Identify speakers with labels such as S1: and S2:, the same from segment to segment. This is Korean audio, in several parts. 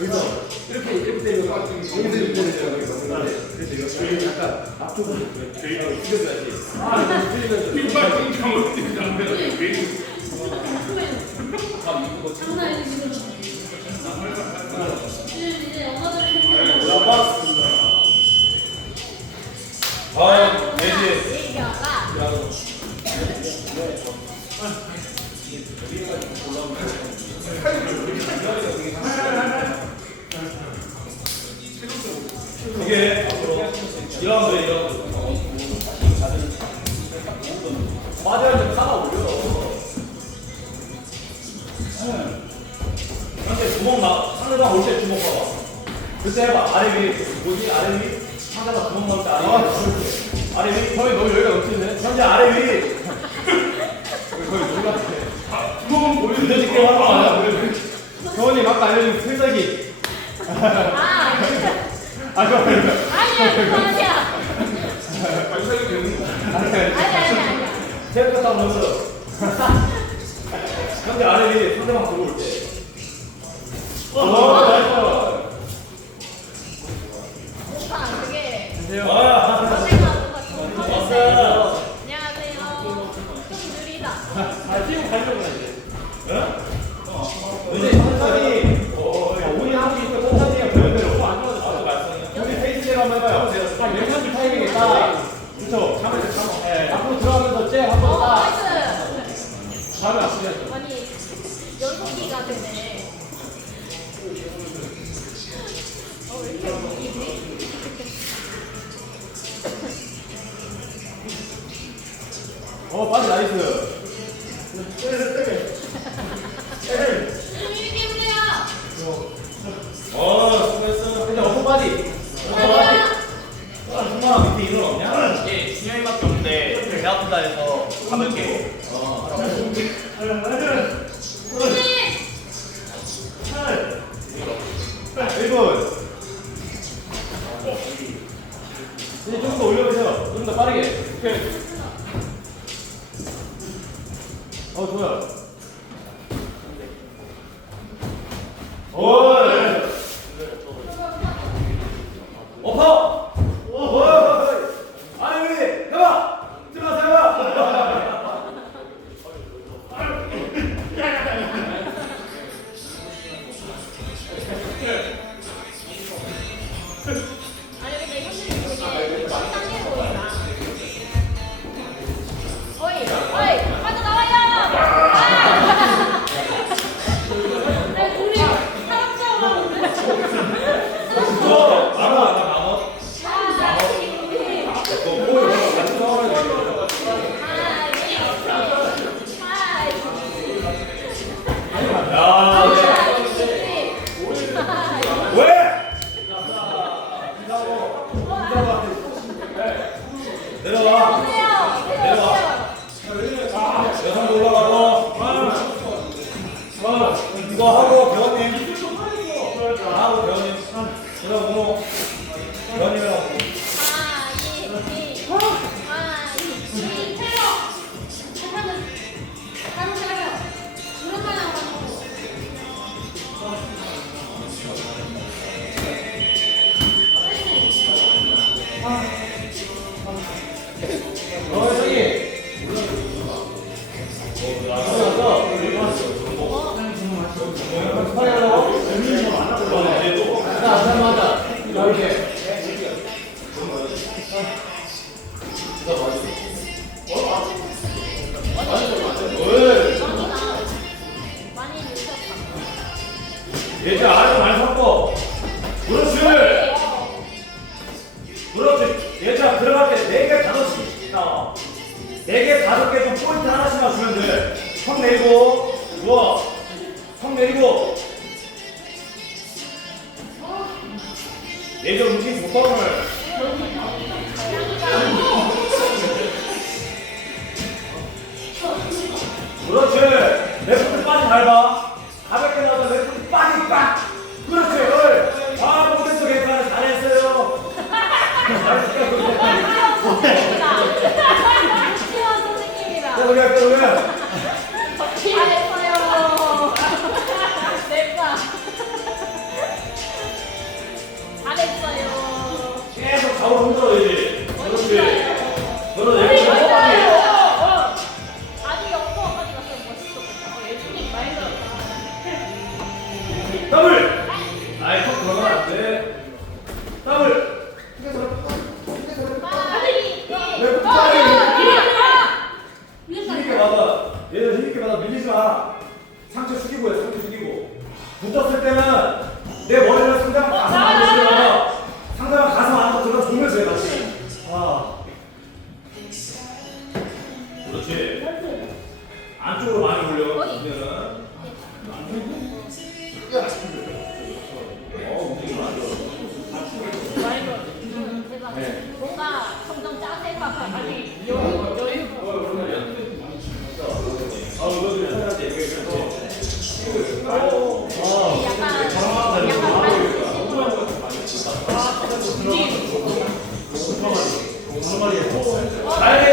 S1: 여기서 이렇게 이렇게 때리고 여기서 이렇게 때리고 그래서 이렇게 약간 앞쪽으로 숙여줘야지. 아 이거 틀리면
S2: 빈발 공격을 뛰는데 괜히
S3: 다음 내지
S4: 얘기하가
S3: 2라운드에 2라운드
S1: 맞아야 돼 싸가 올려.
S3: 현재 주먹 나 상대방 올 때 주먹 봐봐 그때 해봐 아래 위 뭐지 아래 위 상대방 주먹 나올 때 아래 위 아래 위
S1: 형이 너 여기가 넘치네.
S3: 현재 아래 위
S1: 거의 놀 같아.
S2: 보이는데
S3: 부대찌개 하는 거 아니야
S1: 경원님 아까 알려준 필살기. 아아 그거 아니야.
S4: 아니야 그거 아니야
S3: 체육관 딱 넣어서 현재 아래 위 상대방 들어올
S1: 때오 나이스.
S4: 오빠
S3: 아,
S4: 거
S3: 왔어.
S4: 같아요 안녕하세요 좀 느리다
S1: 아 뛰고 가려고 이제.
S3: 응?
S1: 이제 천천히.
S4: 그렇지.
S3: 레프트 빠지 밟아 somebody else.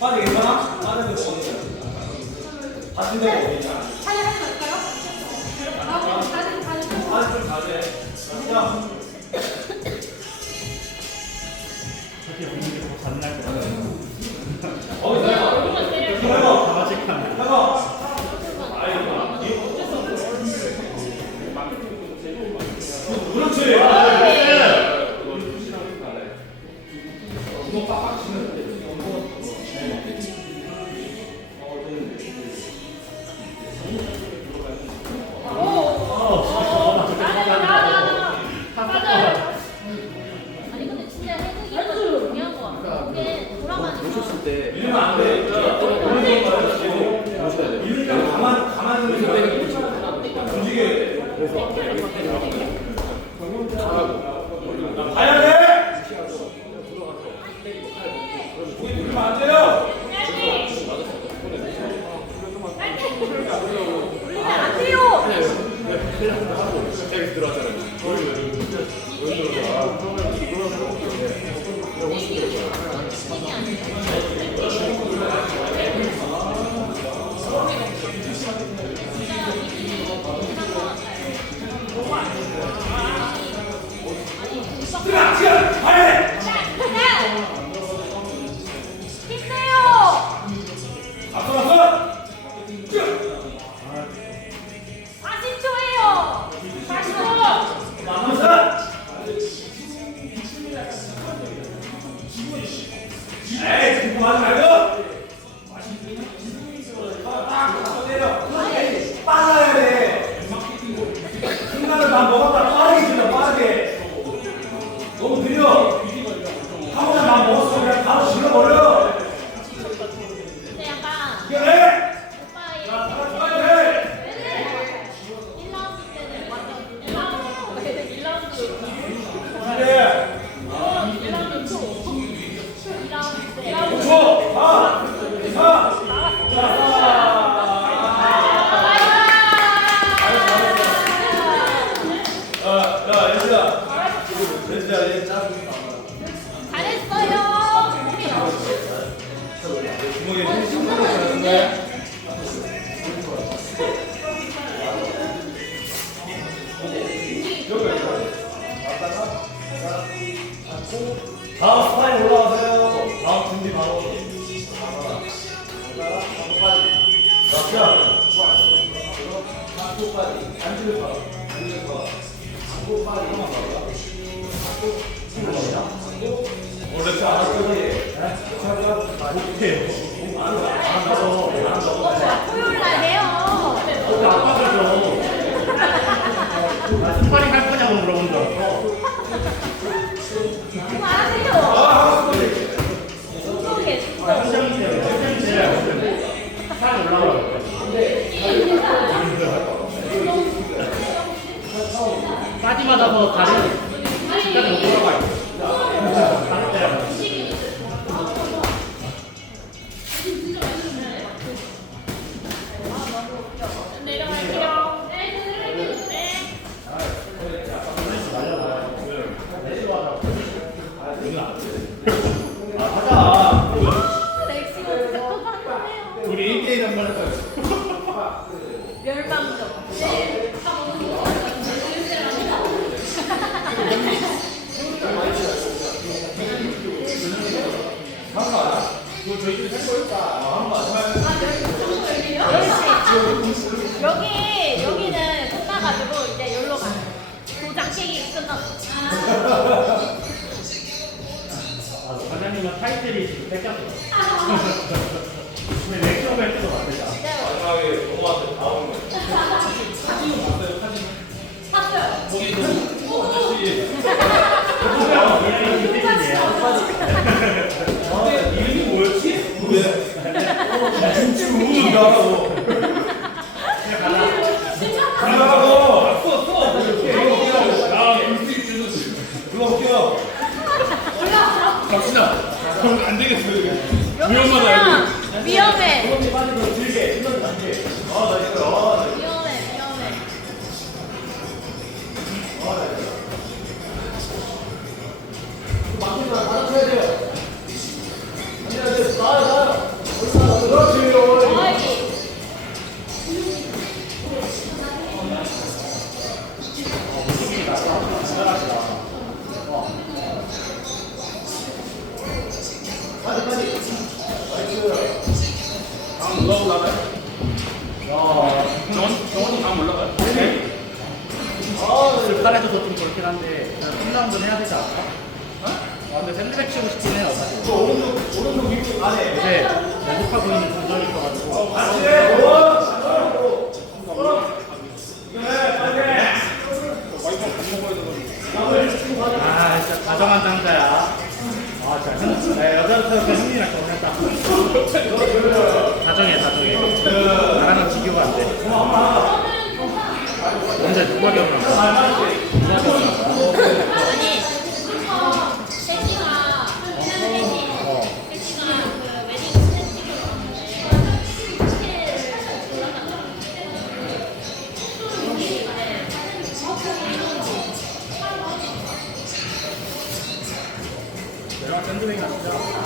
S3: 빠르게
S2: 가? 빠르게
S3: 먹는
S2: 그렇지. 이게
S1: 아니라
S3: 다음 스파인 올라가세요. 다음 준비 바로. 자,
S4: 토요일 날 해요.
S5: 스파링 할 거냐고 물어본 줄 알았어.
S4: 그거 알아세요. 소속에
S5: 현장이 돼요. 현장이 돼요. 사람 올라와요. 빠지 맞아서 다리 끝 까지 못 돌아가요. 타이틀이 지금 뺏겼어. 근데 렉처 벨트도 만들자.
S1: 마지막에 때 다음 거. 사진은 봤어요, 사진.
S4: 샀어요.
S1: 거기도 아저씨.
S5: 이름이
S1: 뭐였지? 왜? 김치우 나라고. 나라고. 써, 써. 이렇게.
S2: 아, 불수 있어서
S1: 불러볼게요.
S2: 갑시다. 그럼 안 되겠어요. 이거.
S4: 여기
S2: 위험하다,
S4: 위험해.
S5: 여자부터 것 같다. 다정해, 다정해. 나랑은 비교가 안 돼. 근데 누가 기억나?
S4: 아니, 세지가,
S5: 내가 샌드백이 진짜.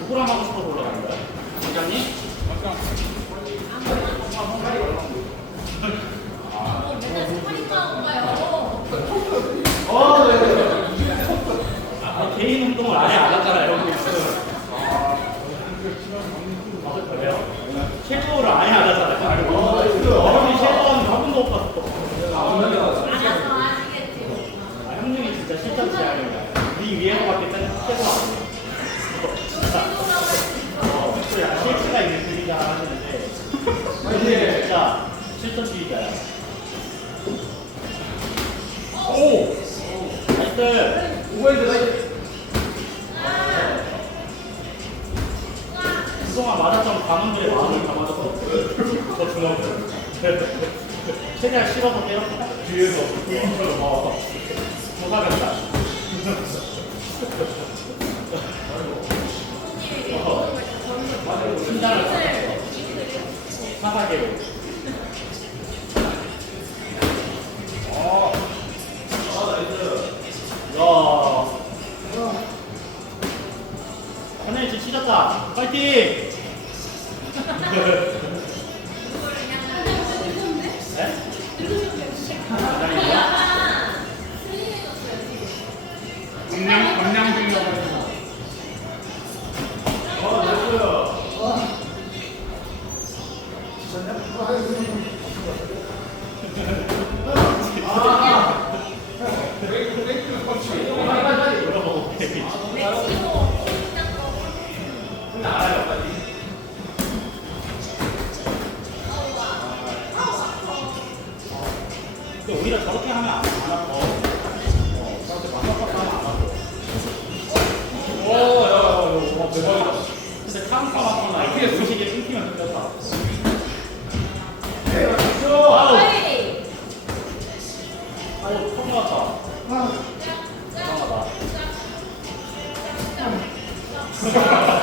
S5: 누구랑 하고 싶어서 올라가는 거야? 원장님? 아, 개인 운동을 아예 안 하잖아요, 여기 있어요. 아, 그래요? 섀도우를 아예 안 하잖아요. 아, 형이 섀도우하는 거 한 번도 못 봤어.
S4: 알아서 아시겠지.
S5: 아, 진짜 실전 지향이야. 네 위에서밖에 딴 섀도우 안 해. 어, 진짜 실수가 있는 분위기 하나 하시는데. 근데 진짜 실전주의자야. 오! 나이스! 그동안 맞았던 관원들의 마음을 담아서 더 중요한 최대한 실어서 때렸다. 뒤에서 부인처럼 막 조사간다.
S4: 사사개로 화내지 찢었다 파이팅!
S5: 감량 감량 중이라고
S4: Thank you.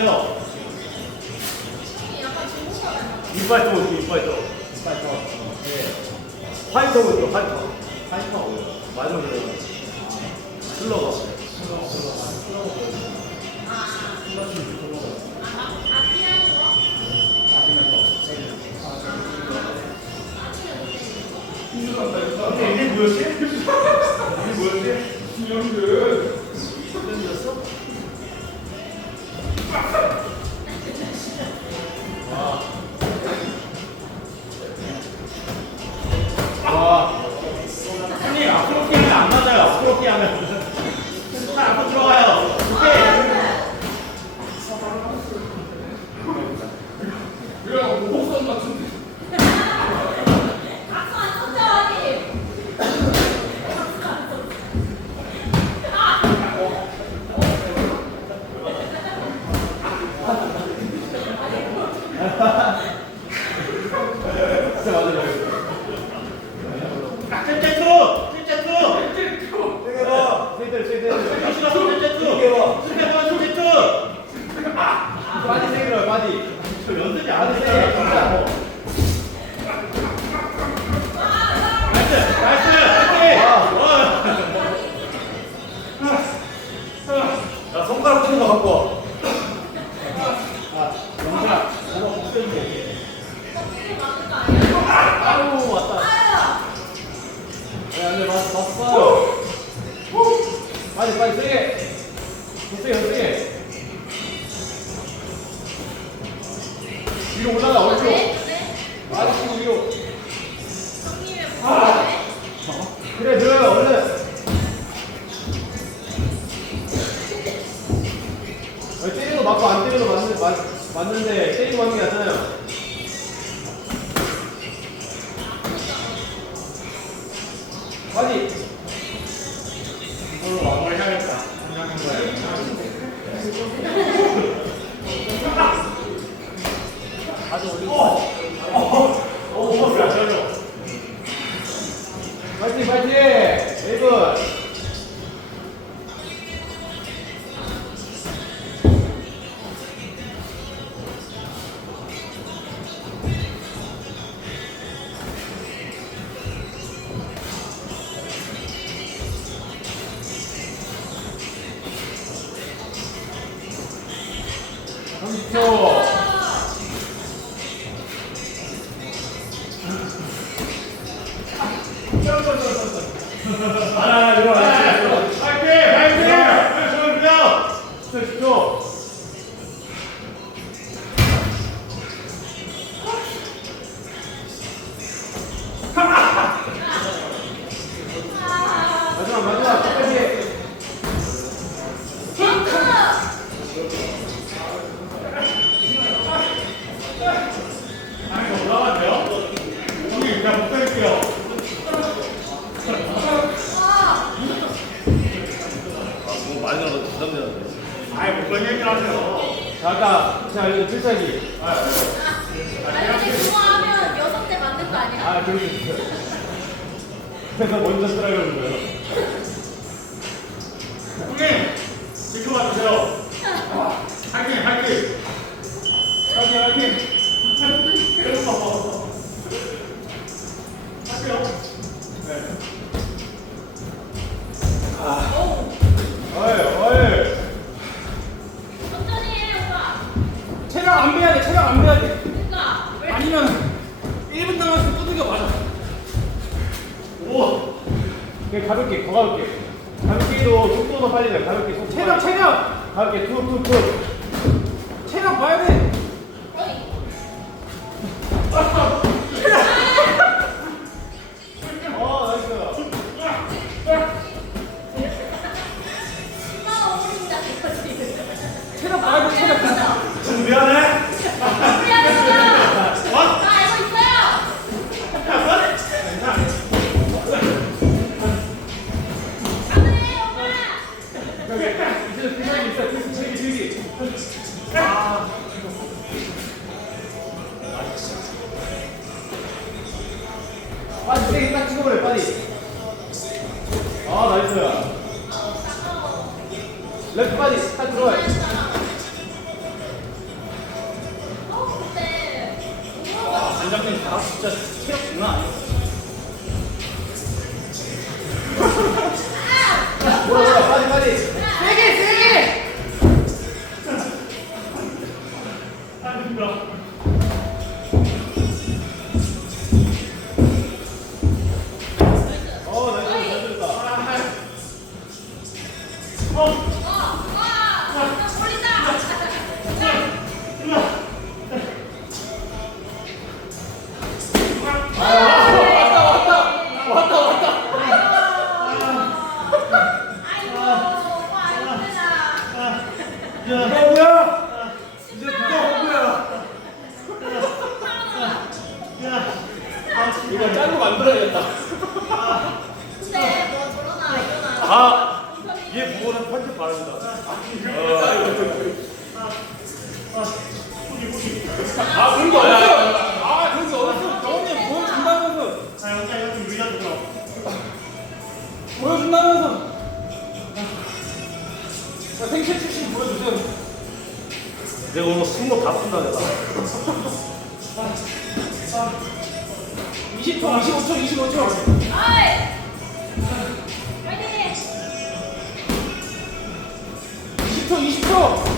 S4: 보여주세요.
S1: 이빨 또, 이빨 또.
S4: 빨리 더. 네.
S1: 화이터고 있어, 화이터.
S4: 파이터 오요.
S1: 마지막에 들어가. 슬러거. 근데 이게 뭐였지? 이게 뭐였지?
S5: 신영들
S4: 아.
S1: 아우, 왔다. 야, 안돼, 맞, 맞어. 빨리, 빨리, 세게. 더 세게, 더 세게. 위로 올라가. 아래 치고 위로. 그래, 늘어요, 얼른. 아니, 때리는 거 맞고 안 때리는 거 맞는, 맞, 맞는데 때리고 하는 게 낫잖아요. 바디.
S4: 이걸로 마무리 해야겠다. 한장한 거야. 아주 올리고. 오, 오, 야, 저려.
S1: 파이팅, 파이팅! 웨이
S4: 야,
S1: 여자
S4: 이거
S3: 좀
S1: 유리하게 들어.
S2: 보여준다면서.
S5: 자,
S2: 생체 출신 보여주세요.
S3: 내가 오늘 승모 다 푼다 내가.
S2: 자, 자, 20초, 25초, 25초.
S4: 어이!
S2: 20초, 20초.